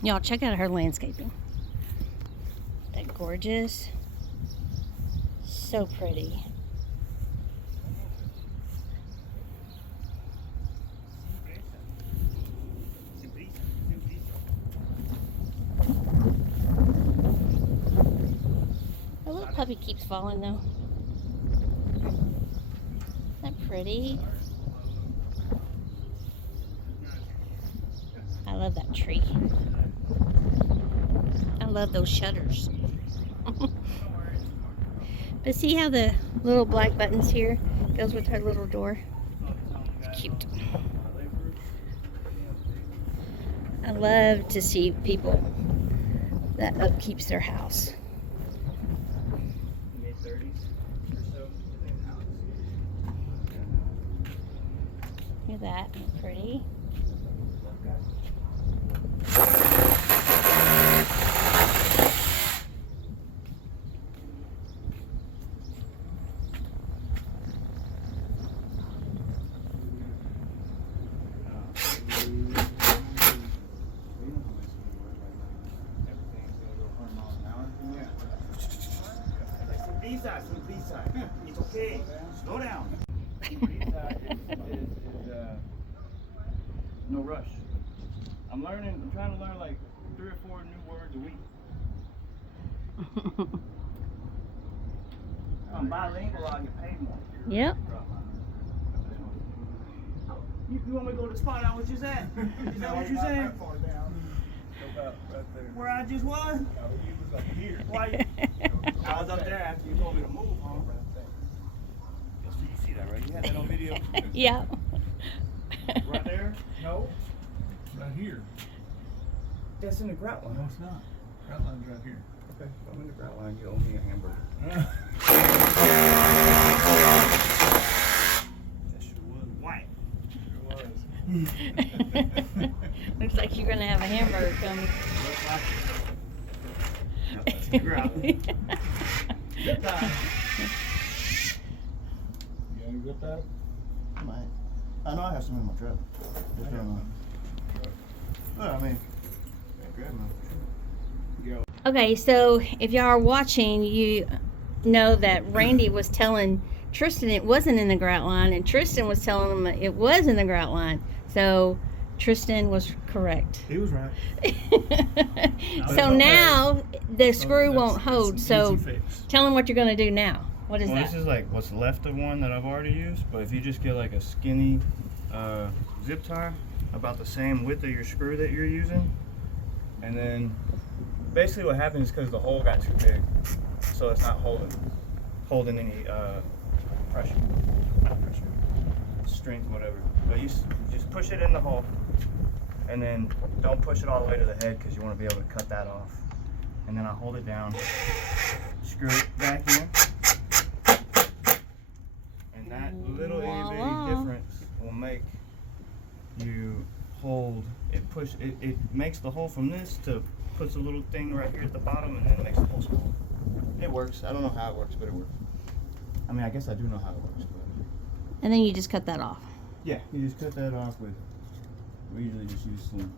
Y'all check out her landscaping. That gorgeous. So pretty. The little puppy keeps falling though. Isn't that pretty? I love that tree. I love those shutters. But see how the little black buttons here goes with her little door? It's cute. I love to see people that upkeeps their house. Look at that, pretty. It's okay. Slow down. No rush. I'm trying to learn like 3 or 4 new words a week. I'm bilingual, I'll get paid more. Yep. You want me to go to the spot I was just at? Is that what you're saying? Where I just was? Why? I was up there after you told me to move, huh? You see that, right? You had that on video? Yeah. Right there? No, right here. That's in the grout line. No, it's not. Grout line's right here. Okay, if I'm in the grout line, you owe me a hamburger. That sure was white. Sure was. Looks like you're gonna have a hamburger coming. Looks like it. Yep, that's the grout. Zip tie. You gonna zip that? Might. I know I have some in my truck. Just don't know. Well, I mean, grab them. Okay, so if y'all are watching, you know that Randy was telling Tristan it wasn't in the grout line, and Tristan was telling him it was in the grout line. So Tristan was correct. He was right. So now the screw That's- won't hold. it's an So easy fix. tell him what you're gonna do now. What is Well, that? this is like what's left of one that I've already used, but if you just get like a skinny zip tie, about the same width of your screw that you're using, and then basically what happens is because the hole got too big, so it's not holding any pressure, not pressure, strength, whatever. But you just push it in the hole, and then don't push it all the way to the head because you want to be able to cut that off. And then I hold it down, screw it back in. And that little itty bitty difference will make you hold it. It makes the hole from this to puts a little thing right here at the bottom, and then it makes the hole small. It works. I don't know how it works, but it works. I mean, I guess I do know how it works, but And then you just cut that off. yeah, you just cut that off with. We usually just use some.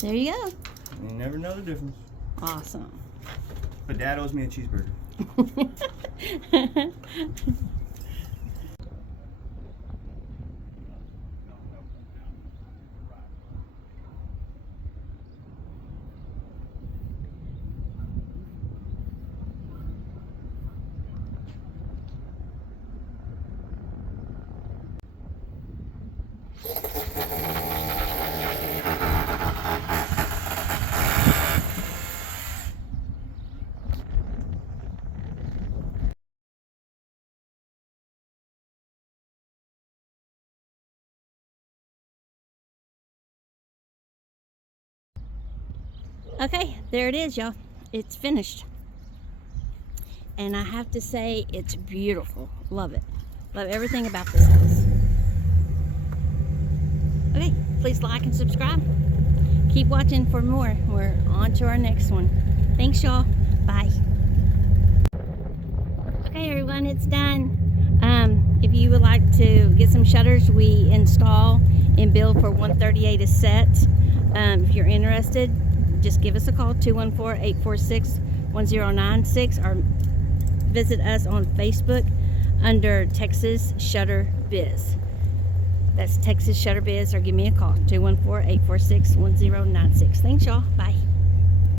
There you go. You never know the difference. Awesome. But Dad owes me a cheeseburger. Okay, there it is, y'all. It's finished. And I have to say, it's beautiful. Love it. Love everything about this house. Okay, please like and subscribe. Keep watching for more. We're on to our next one. Thanks, y'all. Bye. Okay, everyone, it's done. If you would like to get some shutters, we install and build for $138 a set. If you're interested, just give us a call, 214-846-1096, or visit us on Facebook under Texas Shutter Biz. That's Texas Shutter Biz, or give me a call, 214-846-1096. Thanks, y'all. Bye.